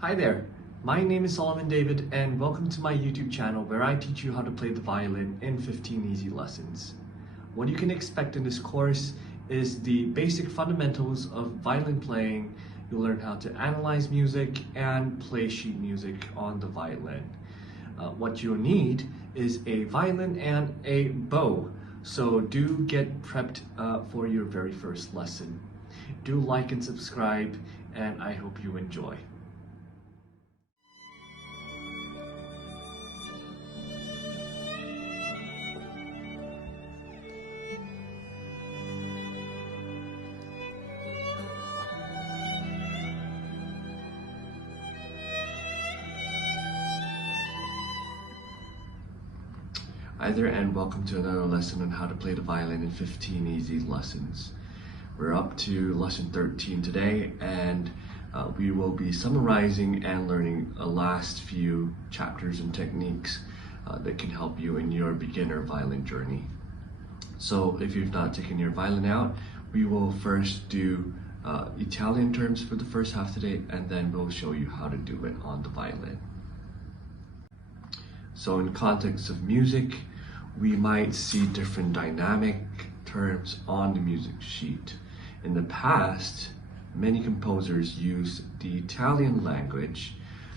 Hi there, my name is Solomon David and welcome to my YouTube channel where I teach you how to play the violin in 15 easy lessons. What you can expect in this course is the basic fundamentals of violin playing. You'll learn how to analyze music and play sheet music on the violin. What you'll need is a violin and a bow, so do get prepped for your very first lesson. Do like and subscribe, and I hope you enjoy. Hi there and welcome to another lesson on how to play the violin in 15 easy lessons. We're up to lesson 13 today, and we will be summarizing and learning the last few chapters and techniques that can help you in your beginner violin journey. So if you've not taken your violin out, we will first do Italian terms for the first half today, and then we'll show you how to do it on the violin. So in context of music, we might see different dynamic terms on the music sheet. In the past, many composers used the Italian language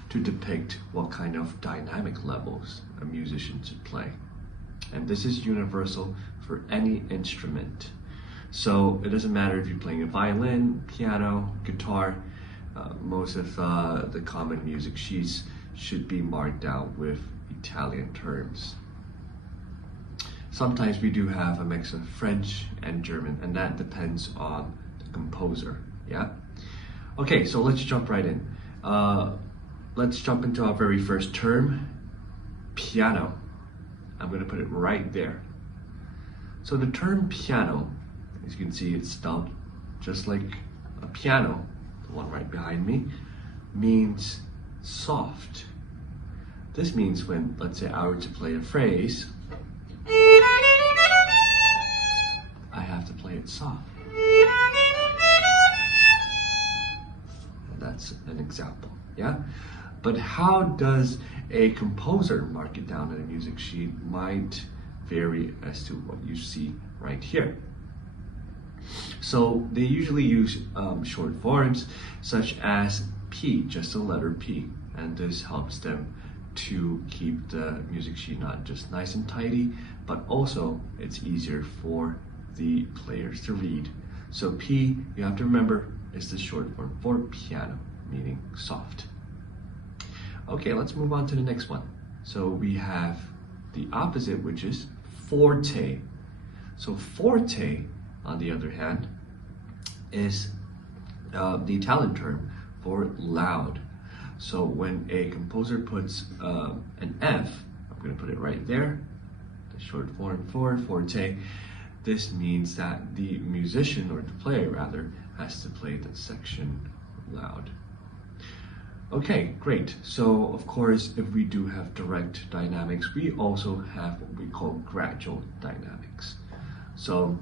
to depict what kind of dynamic levels a musician should play. And this is universal for any instrument. So it doesn't matter if you're playing a violin, piano, guitar, most of the common music sheets should be marked out with Italian terms. Sometimes we do have a mix of French and German, and that depends on the composer, yeah? Okay, so let's jump right in. Let's jump into our very first term, piano. I'm gonna put it right there. So the term piano, as you can see, it's spelled just like a piano, the one right behind me, means soft. This means when, let's say, I were to play a phrase, I have to play it soft. And that's an example, yeah? But how does a composer mark it down on a music sheet might vary as to what you see right here. So they usually use short forms such as P, just the letter P, and this helps them to keep the music sheet not just nice and tidy, but also it's easier for the players to read. So P, you have to remember, is the short form for piano, meaning soft. Okay, let's move on to the next one. So we have the opposite, which is forte. So forte, on the other hand, is the Italian term for loud. So when a composer puts an F, I'm going to put it right there, the short form for forte, this means that the musician, or the player rather, has to play that section loud. Okay, great. So of course, if we do have direct dynamics, we also have what we call gradual dynamics. So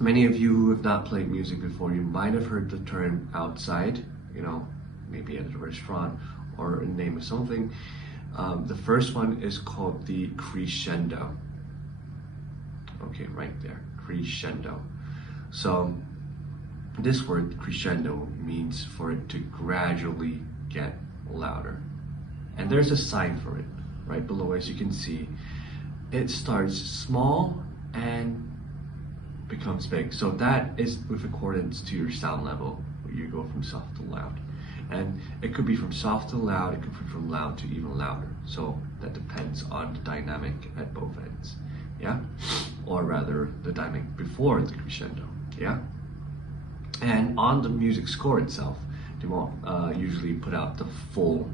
many of you who have not played music before, you might have heard the term outside, you know, maybe at a restaurant or a name of something. The first one is called the crescendo. Okay, right there, crescendo. So this word crescendo means for it to gradually get louder. And there's a sign for it right below, as you can see. It starts small and becomes big. So that is with accordance to your sound level, where you go from soft to loud. And it could be from soft to loud, it could be from loud to even louder. So that depends on the dynamic at both ends, yeah? Or rather, the dynamic before the crescendo, yeah? And on the music score itself, they won't usually put out the full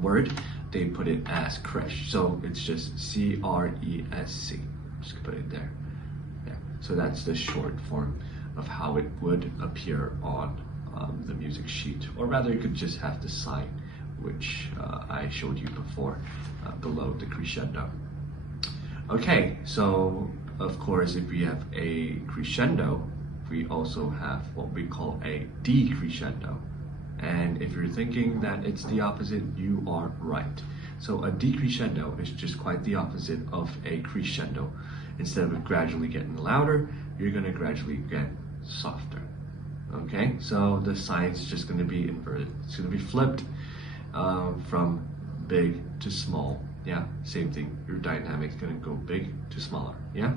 word. They put it as cresc. So it's just C-R-E-S-C. Just put it there. Yeah. So that's the short form of how it would appear on the music sheet, or rather you could just have the sign which I showed you before below the crescendo. Okay, so of course if we have a crescendo, we also have what we call a decrescendo. And if you're thinking that it's the opposite, you are right. So a decrescendo is just quite the opposite of a crescendo. Instead of gradually getting louder, you're going to gradually get softer. Okay, so the sign's just going to be inverted. It's going to be flipped from big to small. Yeah, same thing. Your dynamic's going to go big to smaller. Yeah,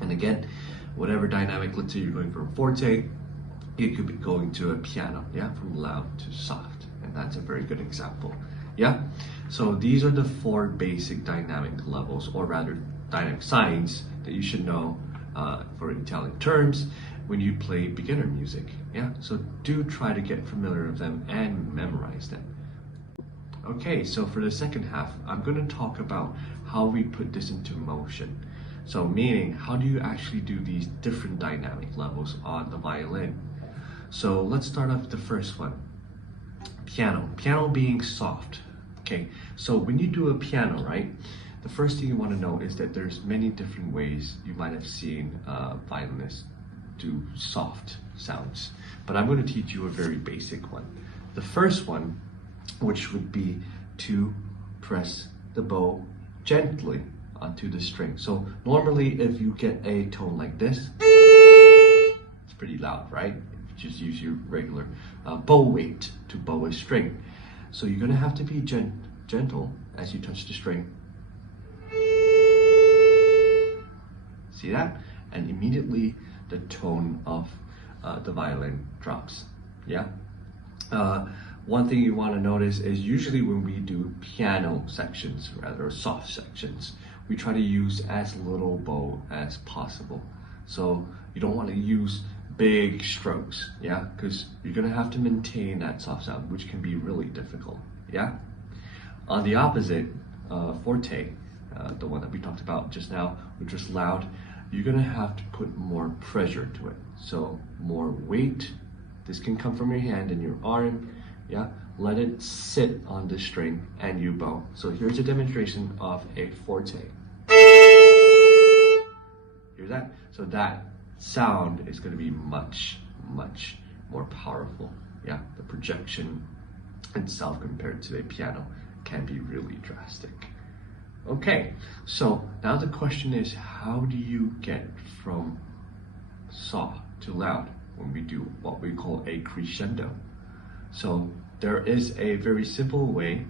and again, whatever dynamic, let's say you're going from forte, you could be going to a piano. Yeah, from loud to soft, and that's a very good example. Yeah, so these are the 4 basic dynamic levels, or rather dynamic signs, that you should know for Italian terms when you play beginner music. Yeah, so do try to get familiar with them and memorize them. Okay, so for the second half, I'm going to talk about how we put this into motion. So meaning, how do you actually do these different dynamic levels on the violin? So let's start off with the first one. Piano being soft. Okay, so when you do a piano, right, the first thing you want to know is that there's many different ways you might have seen violinists do soft sounds, but I'm going to teach you a very basic one. The first one, which would be to press the bow gently onto the string. So normally if you get a tone like this, it's pretty loud, right? If you just use your regular bow weight to bow a string. So you're going to have to be gentle as you touch the string. See that? And immediately the tone of the violin drops. Yeah? One thing you want to notice is usually when we do piano sections, rather soft sections, we try to use as little bow as possible. So you don't want to use big strokes, yeah? Because you're going to have to maintain that soft sound, which can be really difficult, yeah? On the opposite, forte, the one that we talked about just now, which was loud, you're going to have to put more pressure to it. So more weight. This can come from your hand and your arm. Yeah, let it sit on the string and you bow. So here's a demonstration of a forte. Hear that? So that sound is going to be much, much more powerful. Yeah, the projection itself compared to a piano can be really drastic. Okay, so now the question is, how do you get from soft to loud when we do what we call a crescendo? So there is a very simple way,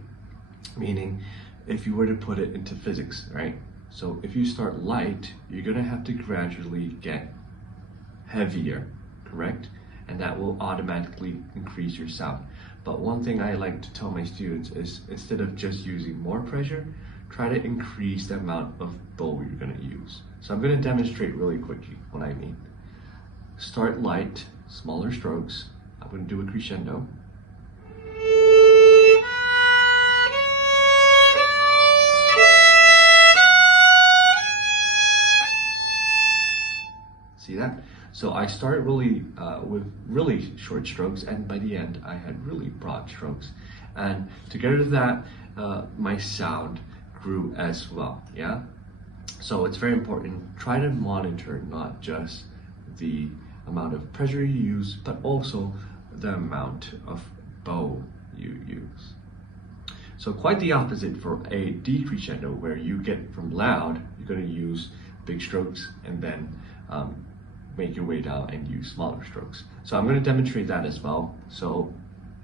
meaning if you were to put it into physics, right? So if you start light, you're going to have to gradually get heavier, correct? And that will automatically increase your sound. But one thing I like to tell my students is, instead of just using more pressure, try to increase the amount of bow you're going to use. So I'm going to demonstrate really quickly what I mean. Start light, smaller strokes. I'm going to do a crescendo. See that? So I started really with really short strokes, and by the end I had really broad strokes. And together with that, my sound grew as well, yeah? So it's very important, try to monitor not just the amount of pressure you use, but also the amount of bow you use. So quite the opposite for a decrescendo, where you get from loud, you're going to use big strokes and then make your way down and use smaller strokes. So I'm going to demonstrate that as well. So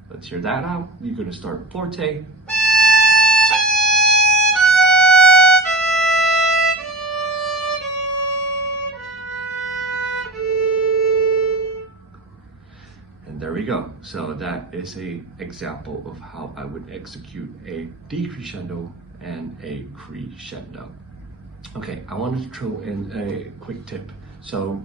let's hear that out. You're going to start forte. And there we go. So that is an example of how I would execute a decrescendo and a crescendo. Okay, I wanted to throw in a quick tip. So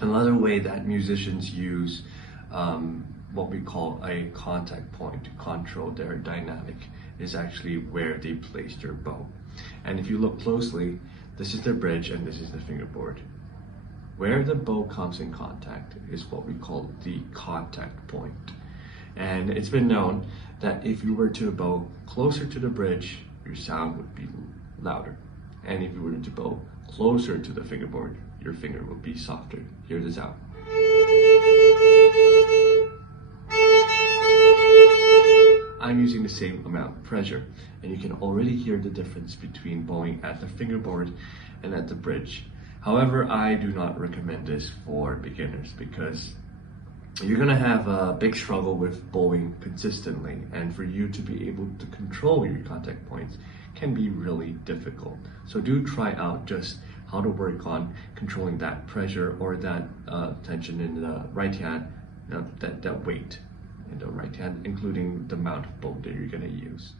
another way that musicians use what we call a contact point to control their dynamic is actually where they place their bow. And if you look closely, this is the bridge and this is the fingerboard. Where the bow comes in contact is what we call the contact point. And it's been known that if you were to bow closer to the bridge, your sound would be louder. And if you were to bow closer to the fingerboard, your finger will be softer. Hear this out. the same amount of pressure. And you can already hear the difference between bowing at the fingerboard and at the bridge. However, I do not recommend this for beginners because you're gonna have a big struggle with bowing consistently, and for you to be able to control your contact points can be really difficult. So do try out just how to work on controlling that pressure or that tension in the right hand, that weight in the right hand, including the amount of bow that you're gonna use.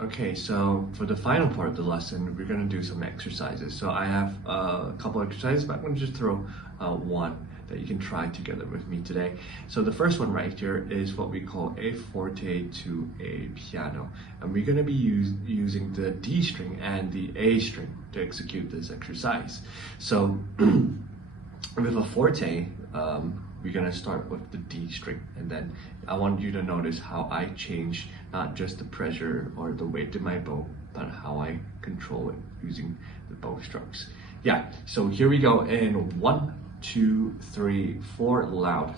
Okay, so for the final part of the lesson, we're gonna do some exercises. So I have a couple exercises, but I'm gonna just throw one that you can try together with me today. So the first one right here is what we call a forte to a piano. And we're gonna be using the D string and the A string to execute this exercise. So with a forte, we're gonna start with the D string, and then I want you to notice how I change not just the pressure or the weight in my bow, but how I control it using the bow strokes. Yeah, so here we go in 1, 2, 3, 4, loud.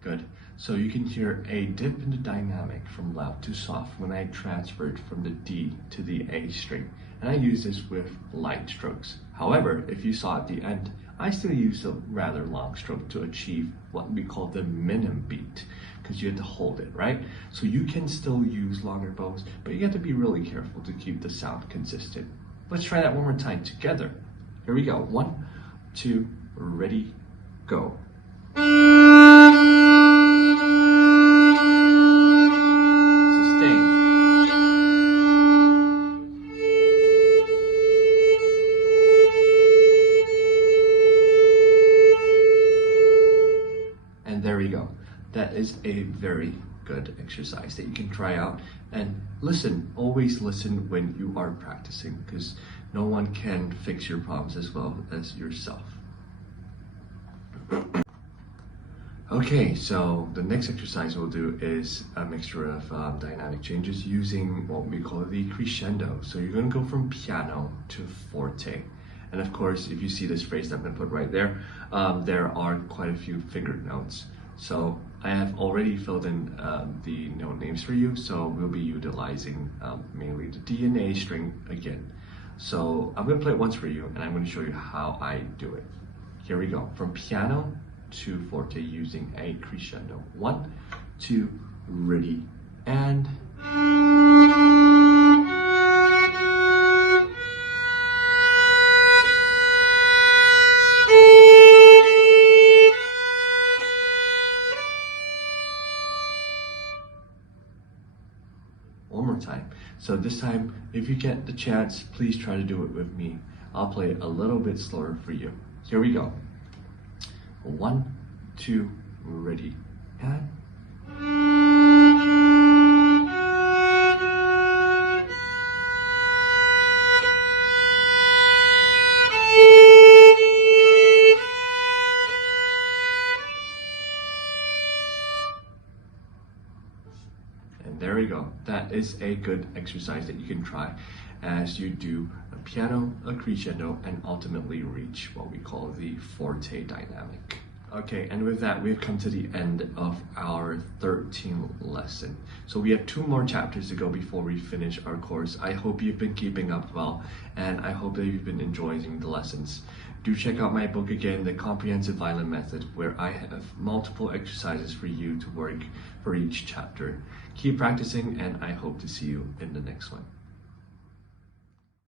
Good. So you can hear a dip in the dynamic from loud to soft when I transferred from the D to the A string. And I use this with light strokes. However, if you saw at the end, I still use a rather long stroke to achieve what we call the minimum beat, because you have to hold it, right? So you can still use longer bows, but you have to be really careful to keep the sound consistent. Let's try that one more time together. Here we go. 1, 2, ready, go. And there we go. That is a very good exercise that you can try out. And listen, always listen when you are practicing, because no one can fix your problems as well as yourself. Okay, so the next exercise we'll do is a mixture of dynamic changes using what we call the crescendo. So you're going to go from piano to forte. And of course, if you see this phrase that I'm going to put right there, there are quite a few fingered notes. So I have already filled in the note names for you, so we'll be utilizing mainly the D and A string again. So I'm going to play it once for you, and I'm going to show you how I do it. Here we go, from piano to forte using a crescendo. 1, 2, ready, and... One more time. So this time, if you get the chance, please try to do it with me. I'll play it a little bit slower for you. Here we go. 1, 2, ready, and... And there we go. That is a good exercise that you can try as you do a piano, a crescendo, and ultimately reach what we call the forte dynamic. Okay, and with that, we've come to the end of our 13th lesson. So we have 2 more chapters to go before we finish our course. I hope you've been keeping up well, and I hope that you've been enjoying the lessons. Do check out my book again, The Comprehensive Violin Method, where I have multiple exercises for you to work for each chapter. Keep practicing, and I hope to see you in the next one.